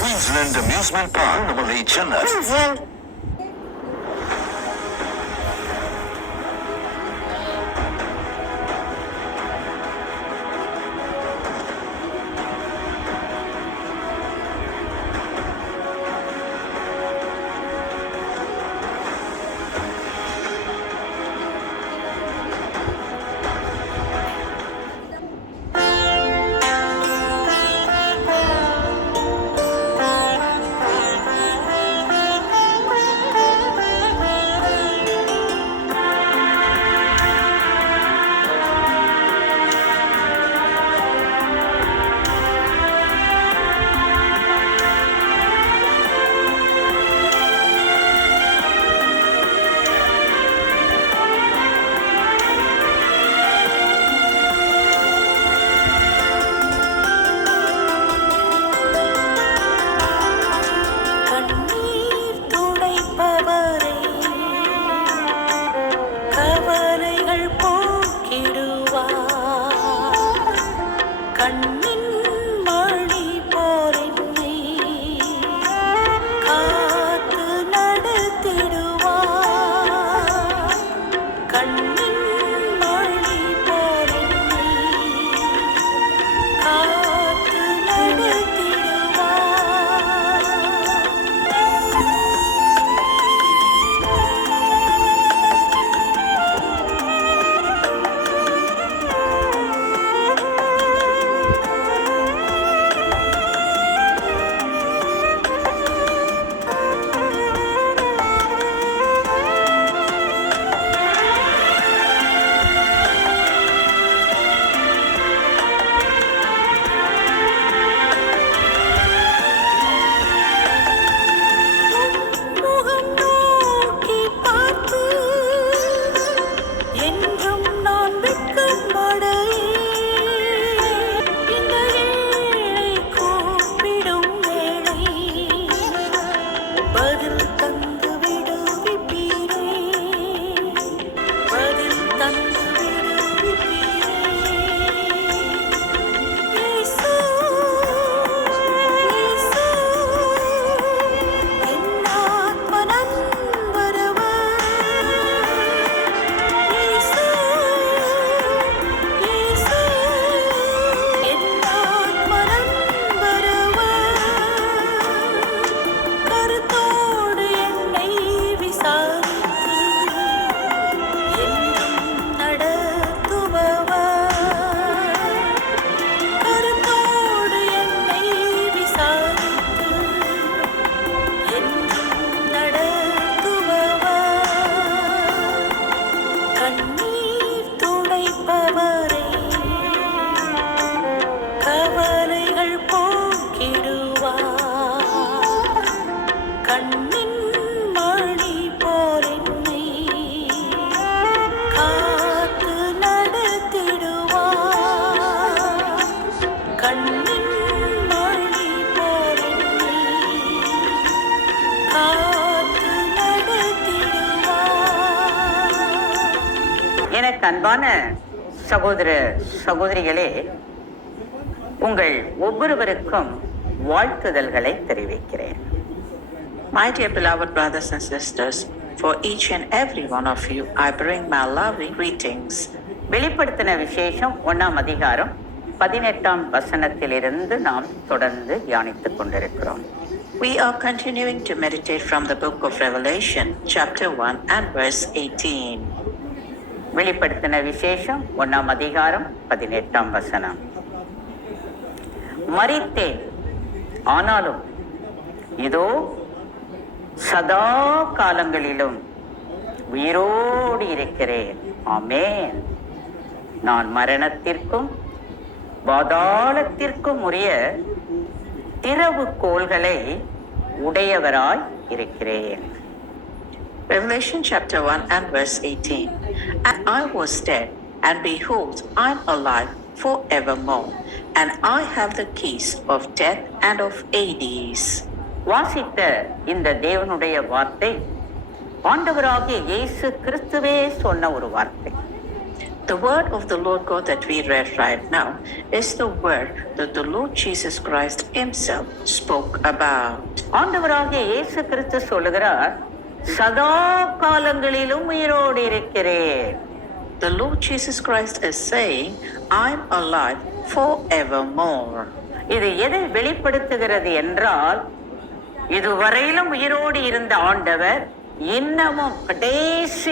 Queensland Amusement Park, Namale, Chennai. எனக்கு அன்பான சகோதர சகோதரிகளே, உங்கள் ஒவ்வொருவருக்கும் வாழ்த்துதல்களை தெரிவிக்கிறேன். My dear beloved brothers and sisters, for each and every one of you, I bring my loving greetings. வெளிப்படுத்தின விசேஷம் 1ஆம் அதிகாரம் 18ஆம் வசனத்திலிருந்து நாம் தொடர்ந்து தியானித்துக் கொண்டிருக்கிறோம். We are continuing to meditate from the book of Revelation, chapter 1 and verse 18. வெளிப்படுத்தின விசேஷம் 1ஆம் அதிகாரம் 18ஆம் வசனம். மரித்தேன், ஆனாலும் இதோ சதா காலங்களிலும் உயிரோடு இருக்கிறேன். ஆமென். நான் மரணத்திற்கும் பாதாளத்திற்கும் உரிய திறவுகோல்களை உடையவராய் இருக்கிறேன். Revelation chapter 1 and verse 18. And I was dead, and behold, I am alive forevermore, and I have the keys of death and of Hades. வாசித்த இந்த தேவனுடைய வார்த்தை ஆண்டவராகிய இயேசு கிறிஸ்துவே சொன்ன ஒரு வார்த்தை. The word of the Lord God that we read right now is the word that the Lord Jesus Christ himself spoke about. ஆண்டவராகிய இயேசு கிறிஸ்து சொல்லுகிறார், சதா காலங்களிலும் உயிரோடு இருக்கிறேன். The Lord Jesus Christ is saying, I'm alive forevermore. இது எதை வெளிப்படுத்துகிறது என்றால், இதுவரையிலும் உயிரோடு இருந்த ஆண்டவர் இன்னமும் கடைசி